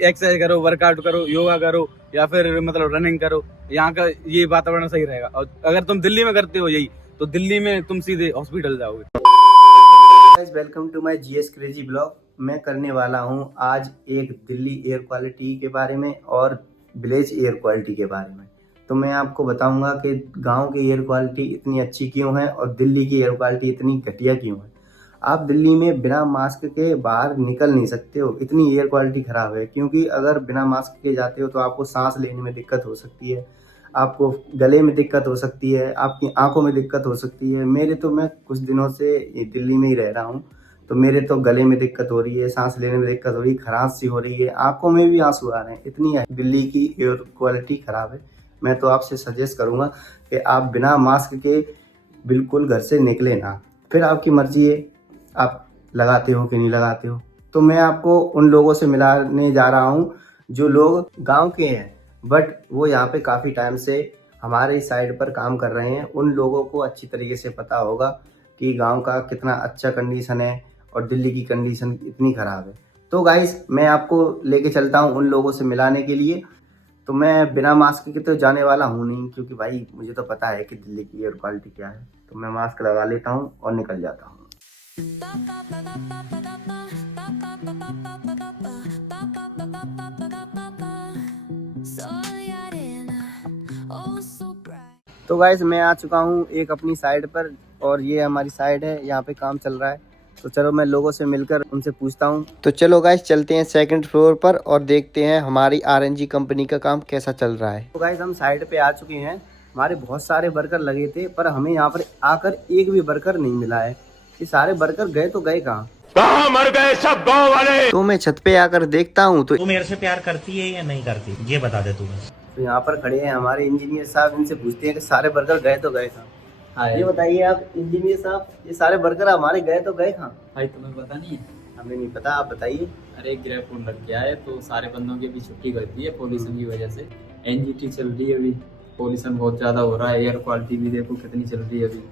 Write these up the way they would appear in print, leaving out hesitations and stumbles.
Exercise करो, workout करो, योगा करो या फिर मतलब रनिंग करो, यहाँ का ये वातावरण सही रहेगा। और अगर तुम दिल्ली में करते हो यही, तो दिल्ली में तुम सीधे हॉस्पिटल जाओगे। Welcome to my GS crazy blog. मैं करने वाला हूँ आज एक दिल्ली एयर क्वालिटी के बारे में और विलेज एयर क्वालिटी के बारे में। तो मैं आपको बताऊंगा कि गांव की एयर क्वालिटी इतनी अच्छी क्यों है और दिल्ली की एयर क्वालिटी इतनी घटिया क्यों है। आप दिल्ली में बिना मास्क के बाहर निकल नहीं सकते हो, इतनी एयर क्वालिटी खराब है। क्योंकि अगर बिना मास्क के जाते हो तो आपको सांस लेने में दिक्कत हो सकती है, आपको गले में दिक्कत हो सकती है, आपकी आंखों में दिक्कत हो सकती है। मैं कुछ दिनों से दिल्ली में ही रह रहा हूँ, तो मेरे तो गले में दिक्कत हो रही है, सांस लेने में दिक्कत हो रही है, खराश सी हो रही है, आंखों में भी आंसू आ रहे हैं। इतनी दिल्ली की एयर क्वालिटी खराब है। मैं तो आपसे सजेस्ट करूँगा कि आप बिना मास्क के बिल्कुल घर से निकले ना। फिर आपकी मर्जी है, आप लगाते हो कि नहीं लगाते हो। तो मैं आपको उन लोगों से मिलाने जा रहा हूँ जो लोग गाँव के हैं बट वो यहाँ पे काफ़ी टाइम से हमारे साइड पर काम कर रहे हैं। उन लोगों को अच्छी तरीके से पता होगा कि गांव का कितना अच्छा कंडीशन है और दिल्ली की कंडीशन इतनी ख़राब है। तो गाइस मैं आपको लेके चलता हूं उन लोगों से मिलाने के लिए। तो मैं बिना मास्क के तो जाने वाला हूं नहीं, क्योंकि भाई मुझे तो पता है कि दिल्ली की एयर क्वालिटी क्या है। तो मैं मास्क लगा लेता हूँ और निकल जाता हूँ। तो गाइस मैं आ चुका हूँ एक अपनी साइड पर और ये हमारी साइड है, यहाँ पे काम चल रहा है। तो चलो मैं लोगों से मिलकर उनसे पूछता हूँ। तो चलो गाइस चलते हैं सेकंड फ्लोर पर और देखते हैं हमारी आरएनजी कंपनी का काम कैसा चल रहा है। तो गाइस हम साइड पे आ चुके हैं। हमारे बहुत सारे वर्कर लगे थे पर हमें यहाँ पर आकर एक भी वर्कर नहीं मिला है। ये सारे वर्कर गए तो गए कहाँ मर गए सब गाँव वाले। तो मैं छत पे आकर देखता हूँ तो तू मेरे से प्यार करती है या नहीं करती, ये बता दे तू। तो यहाँ पर खड़े हैं हमारे इंजीनियर साहब। इनसे पूछते हैं कि सारे वर्कर गए तो गए कहाँ। ये बताइए आप इंजीनियर साहब, ये सारे वर्कर हमारे गए तो गए कहाँ? भाई तुम्हें पता नहीं है? हमें नहीं पता, आप बताइए। अरे ग्रह फोन लग गया है तो सारे बंदों की अभी छुट्टी कर दी है पोल्यूशन की वजह से। एनजीटी चल रही है अभी, पोल्यूशन बहुत ज्यादा हो रहा है। एयर क्वालिटी भी देखो कितनी चल रही है अभी,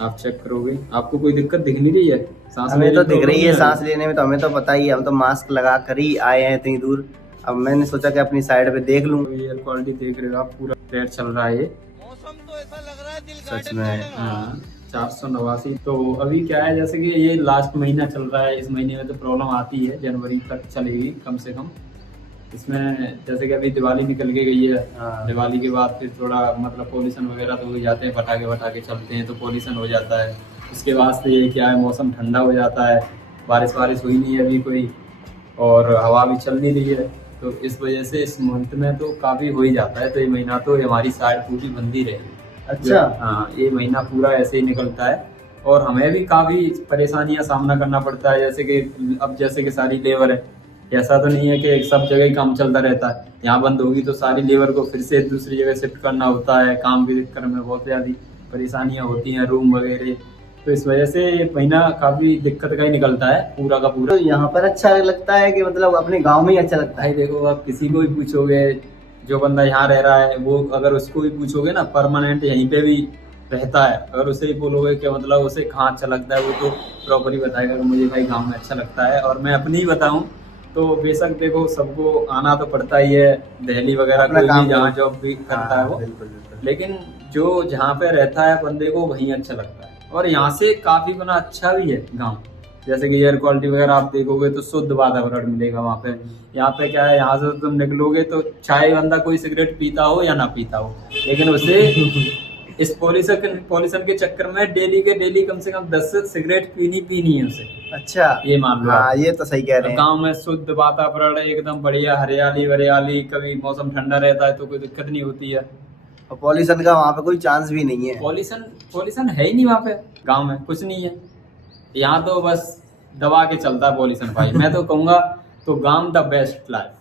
आप चेक करोगे। आपको कोई दिक्कत दिख नहीं रही है? सांस हमें तो दिख रही है सांस लेने में, तो हमें तो पता ही है। हम तो मास्क लगा कर ही आए हैं इतनी दूर। अब मैंने सोचा कि अपनी साइड पे देख लूं। एयर क्वालिटी देख रहे हो आप, पूरा रेड चल रहा है। मौसम तो ऐसा लग रहा है दिल सच में। हाँ 489। तो अभी क्या है, जैसे कि ये लास्ट महीना चल रहा है, इस महीने में तो प्रॉब्लम आती है, जनवरी तक चलेगी कम से कम। इसमें जैसे कि अभी दिवाली निकल के गई है, दिवाली के बाद फिर थोड़ा मतलब पोल्यूशन वगैरह तो हो जाते हैं, पटाखे वटाखे चलते हैं तो पोल्यूशन हो जाता है। उसके बाद से ये क्या है, मौसम ठंडा हो जाता है, बारिश हुई नहीं है अभी कोई, और हवा भी चल नहीं रही है। तो इस वजह से इस मंथ में तो काफ़ी हो ही जाता है। तो ये महीना तो हमारी साइड पूरी बंदी रहेगी। अच्छा। हाँ, ये महीना पूरा ऐसे ही निकलता है और हमें भी काफ़ी परेशानियां सामना करना पड़ता है। जैसे कि अब जैसे कि सारी लेबर है, ऐसा तो नहीं है कि सब जगह ही काम चलता रहता है। यहाँ बंद होगी तो सारी लेबर को फिर से दूसरी जगह शिफ्ट करना होता है। काम भी करने में बहुत ज़्यादा परेशानियाँ होती हैं, रूम वगैरह। तो इस वजह से महीना काफ़ी दिक्कत का ही निकलता है पूरा का पूरा। तो यहाँ पर अच्छा लगता है कि मतलब अपने गाँव में ही अच्छा लगता है? भाई देखो, आप किसी को भी पूछोगे, जो बंदा यहाँ रह रहा है वो, अगर उसको भी पूछोगे ना, परमानेंट यहीं पे भी रहता है, अगर उसे ही बोलोगे कि मतलब उसे कहाँ अच्छा लगता है, वो तो प्रॉपर ही बताएगा कि मुझे भाई गांव में अच्छा लगता है। और मैं अपनी ही बताऊं तो बेशक देखो सबको आना तो पड़ता ही है, दिल्ली वगैरह कोई भी जहाँ जॉब भी करता है वो, लेकिन जो जहाँ पे रहता है बंदे को वहीं अच्छा लगता है। और यहाँ से काफ़ी गुना अच्छा भी है गाँव। जैसे कि एयर क्वालिटी वगैरह आप देखोगे तो शुद्ध वातावरण मिलेगा वहाँ पे। यहाँ पे क्या है, यहाँ से तुम निकलोगे तो चाहे बंदा कोई सिगरेट पीता हो या ना पीता हो, लेकिन उसे इस पॉल्यूशन के चक्कर में डेली के डेली कम से कम 10 सिगरेट पीनी है उसे। अच्छा, ये मान लो। हाँ ये तो सही कह रहे हैं। गाँव में शुद्ध वातावरण एकदम बढ़िया, हरियाली, कभी मौसम ठंडा रहता है तो कोई दिक्कत नहीं होती है। और पॉल्यूशन का वहाँ पे कोई चांस भी नहीं है। पॉल्यूशन है ही नहीं वहाँ पे, गाँव में कुछ नहीं है। यहाँ तो बस दबा के चलता है पॉल्यूशन भाई। मैं तो कहूँगा तो गांव द बेस्ट लाइफ।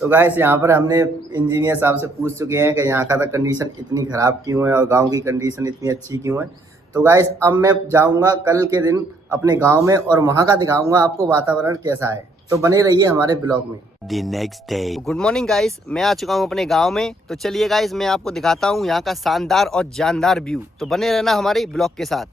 तो गाइस यहाँ पर हमने इंजीनियर साहब से पूछ चुके हैं कि यहाँ का कंडीशन इतनी ख़राब क्यों है और गांव की कंडीशन इतनी अच्छी क्यों है। तो गाइस अब मैं जाऊँगा कल के दिन अपने गांव में और वहाँ का दिखाऊँगा आपको वातावरण कैसा है। तो बने रहिए हमारे ब्लॉग में। The next day. Good morning guys, मैं आ चुका हूँ अपने गांव में। तो चलिए गाइस मैं आपको दिखाता हूँ यहाँ का शानदार और जानदार व्यू। तो बने रहना हमारे ब्लॉग के साथ।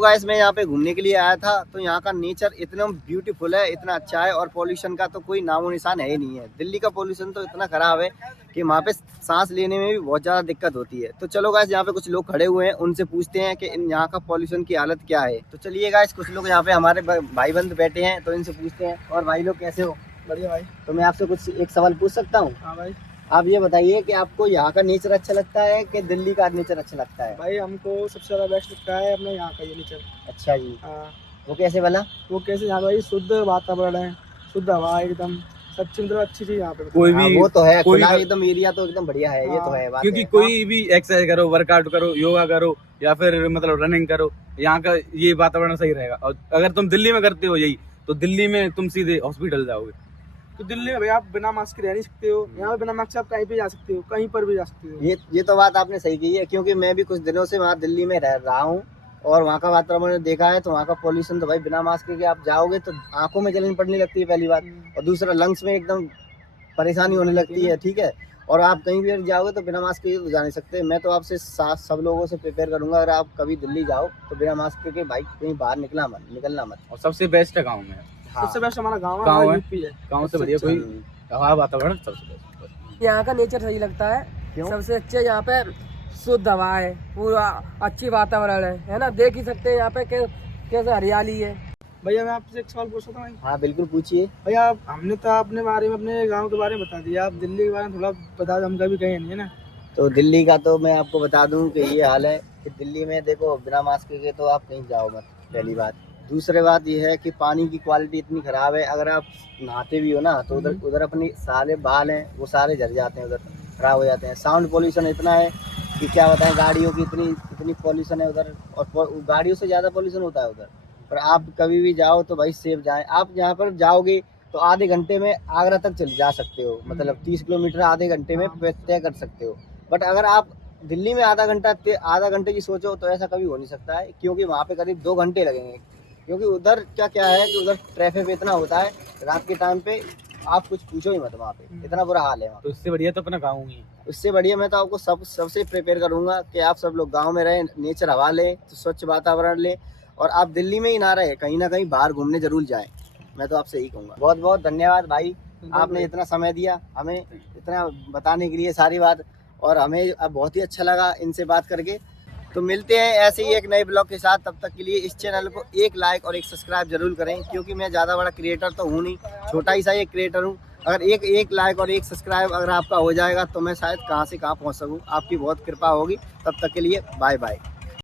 गाइस मैं यहाँ पे घूमने के लिए आया था, तो यहाँ का नेचर इतना ब्यूटीफुल है, इतना अच्छा है, और पॉल्यूशन का तो कोई नामो निशान है ही नहीं है। दिल्ली का पॉल्यूशन तो इतना खराब है कि वहाँ पे सांस लेने में भी बहुत ज़्यादा दिक्कत होती है। तो चलो गाइस यहाँ पे कुछ लोग खड़े हुए हैं, उनसे पूछते हैं कि यहाँ का पॉल्यूशन की हालत क्या है। तो चलिए गाइस, कुछ लोग यहाँ पे हमारे भाई बंद बैठे हैं, तो इनसे पूछते हैं। और भाई लोग कैसे हो? बढ़िया भाई। तो मैं आपसे कुछ एक सवाल पूछ सकता हूँ? हाँ भाई। आप ये बताइए कि आपको यहाँ का नेचर अच्छा लगता है कि दिल्ली का नेचर अच्छा लगता है? भाई हमको सबसे ज़्यादा बेस्ट लगता है अपने यहाँ का ये नेचर। अच्छा जी, हाँ। वो कैसे वाला? वो कैसे यहाँ भाई शुद्ध वातावरण है, शुद्ध हवा, एकदम सब चीज मतलब अच्छी चीज यहाँ पे। कोई हाँ, भी वो तो है, कोई खुला भी- एकदम एरिया तो एकदम बढ़िया है, ये तो है बात क्योंकि है। कोई भी एक्सरसाइज करो, वर्कआउट करो, योगा करो या फिर मतलब रनिंग करो, यहाँ का ये वातावरण सही रहेगा। और अगर तुम दिल्ली में करते हो यही, तो दिल्ली में तुम सीधे हॉस्पिटल जाओगे। तो दिल्ली में भाई आप बिना मास्क के रह नहीं सकते हो, यहाँ पे बिना मास्क से आप कहीं भी जा सकते हो, कहीं पर भी जा सकते हो। ये तो बात आपने सही की है, क्योंकि मैं भी कुछ दिनों से वहाँ दिल्ली में रह रहा हूँ और वहाँ का वातावरण देखा है। तो वहाँ का पॉल्यूशन तो भाई बिना मास्क के आप जाओगे तो आंखों में जलन पड़ने लगती है पहली बात, और दूसरा लंग्स में एकदम परेशानी होने लगती है, ठीक है। और आप कहीं भी जाओगे तो बिना मास्क के तो जा नहीं सकते। मैं तो आपसे सब लोगों से प्रिपेयर करूंगा, अगर आप कभी दिल्ली जाओ तो बिना मास्क के भाई कहीं बाहर निकलना मत। और सबसे बेस्ट है गाँव में। सबसे बेस्ट हमारा गाँव गाँव है, है। यूपी है। गाँव से बढ़िया कोई हवा वातावरण सबसे बेस्ट। यहाँ का नेचर सही लगता है। क्यों? सबसे अच्छे यहाँ पे शुद्ध हवा है, पूरा अच्छी वातावरण है ना। देख ही सकते हैं यहाँ पे कैसे हरियाली है। भैया मैं आपसे एक सवाल पूछ सकता हूँ भाई? हाँ बिल्कुल पूछिए। भैया हमने तो अपने बारे में, अपने गाँव के बारे में बता दिया, आप दिल्ली के बारे में थोड़ा बता दो, हम कभी गए नहीं है ना। तो दिल्ली का तो मैं आपको बता दूं कि ये हाल है कि दिल्ली में देखो बिना मास्क के तो आप कहीं जाओ मत, पहली बात। दूसरी बात ये है कि पानी की क्वालिटी इतनी खराब है, अगर आप नहाते भी हो ना तो उधर अपनी सारे बाल हैं वो सारे झड़ जाते हैं, उधर खराब हो जाते हैं। साउंड पोल्यूशन इतना है कि क्या बताएं, गाड़ियों की इतनी पोल्यूशन है उधर, और गाड़ियों से ज़्यादा पोल्यूशन होता है उधर। पर आप कभी भी जाओ तो भाई सेफ जाएं। आप जहाँ पर जाओगे तो आधे घंटे में आगरा तक चल जा सकते हो, मतलब 30 किलोमीटर आधे घंटे में तय कर सकते हो। बट अगर आप दिल्ली में आधा घंटे की सोचो तो ऐसा कभी हो नहीं सकता है, क्योंकि वहाँ पे करीब 2 घंटे लगेंगे। क्योंकि उधर क्या है कि उधर ट्रैफिक इतना होता है रात के टाइम पे, आप कुछ पूछो ही मत, वहाँ पे इतना बुरा हाल है वहाँ। तो इससे बढ़िया तो अपना गाँव ही है। उससे बढ़िया मैं तो आपको सबसे प्रिपेयर करूंगा कि आप सब लोग गांव में रहें, नेचर हवा लें, तो स्वच्छ वातावरण लें, और आप दिल्ली में ही ना रहे, कहीं ना कहीं बाहर घूमने जरूर जाएं। मैं तो आपसे यही कहूँगा। बहुत बहुत धन्यवाद भाई, आपने इतना समय दिया हमें, इतना बताने के लिए सारी बात, और हमें अब बहुत ही अच्छा लगा इनसे बात करके। तो मिलते हैं ऐसे ही एक नए ब्लॉग के साथ, तब तक के लिए इस चैनल को एक लाइक और एक सब्सक्राइब जरूर करें, क्योंकि मैं ज़्यादा बड़ा क्रिएटर तो हूँ नहीं, छोटा ही सा एक क्रिएटर हूँ। अगर एक लाइक और एक सब्सक्राइब अगर आपका हो जाएगा तो मैं शायद कहाँ से कहाँ पहुँच सकूँ। आपकी बहुत कृपा होगी। तब तक के लिए बाय बाय।